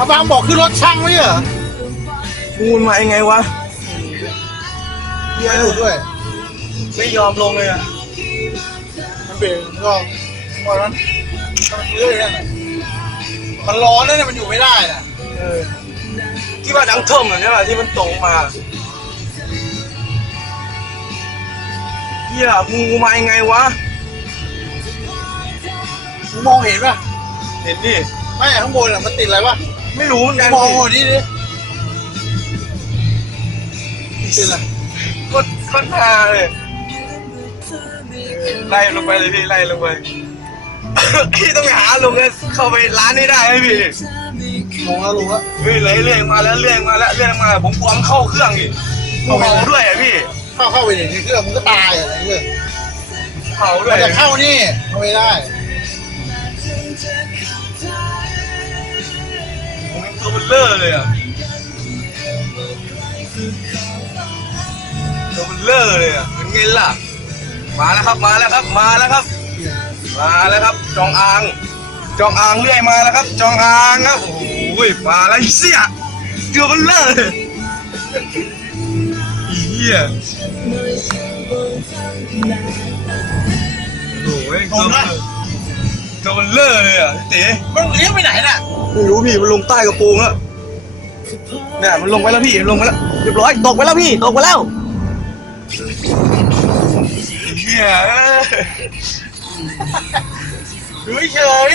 อาบางบอกขึ้นรถช่างไม่เหรอกูมันมายังไงวะเบียร์อยู่ด้วย ไม่ยอมลงเลยอะ มันเบรกก็ตอนนั้นมันเลื่อยนั่นแหละมันร้อนนะเนี่ยมันอยู่ไม่ได้น่ะเออที่ว่าดังเทิมเหมือนใช่ป่ะที่มันตรงมาเฮียงูมายังไงวะมึงมองเห็นป่ะเห็นดิไม่ข้างบนอะมันติดอะไรป่ะ ไม่รู้เหมือนกันมองพี่หัวนี่ดิติดอะไรก็ก็หาเลยไล่ลงไปเลยพี่ไล่ลงไปพี่ต้องไปหาลุงเลยเข้าไปร้านนี้ได้ไหมพี่มองแล้วรู้ว่าเฮ้ยเลยเรื่อยมาแล้วเรื่อยมาแล้วเรื่อยมาผมกลัวมันเข้าเครื่องอีกเผาด้วยอะพี่เข้าเข้าไปในเครื่องมึงก็ตายอะไอ้เรื่องเผาด้วมัยนจะเข้านี่เข้าไม่ได้ เลอร์เลยอะตัวเบลเลอร์เลยอะเป็นไงล่ะ มาแล้วครับ มาแล้วครับ มาแล้วครับ มาแล้วครับ จองอาง จองอางเรื่อยมาแล้วครับ จองอางครับ โอ้โหมาแล้วเสียตัวเบลเลอร์เลยอีเหี้ยโอ้ยตัวเบลอ ตัวเบลเลอร์เลยอะพี่เต๋มันเลี้ยวไปไหนน่ะไม่รู้พี่มันลงใต้กระโปรงแล้วเนี่ยมันลงไปแล้วพี่ลงไปแล้วเรียบร้อยตกไปแล้วพี่ตกไปแล้วเฮียเอ้ยอยู่เฉย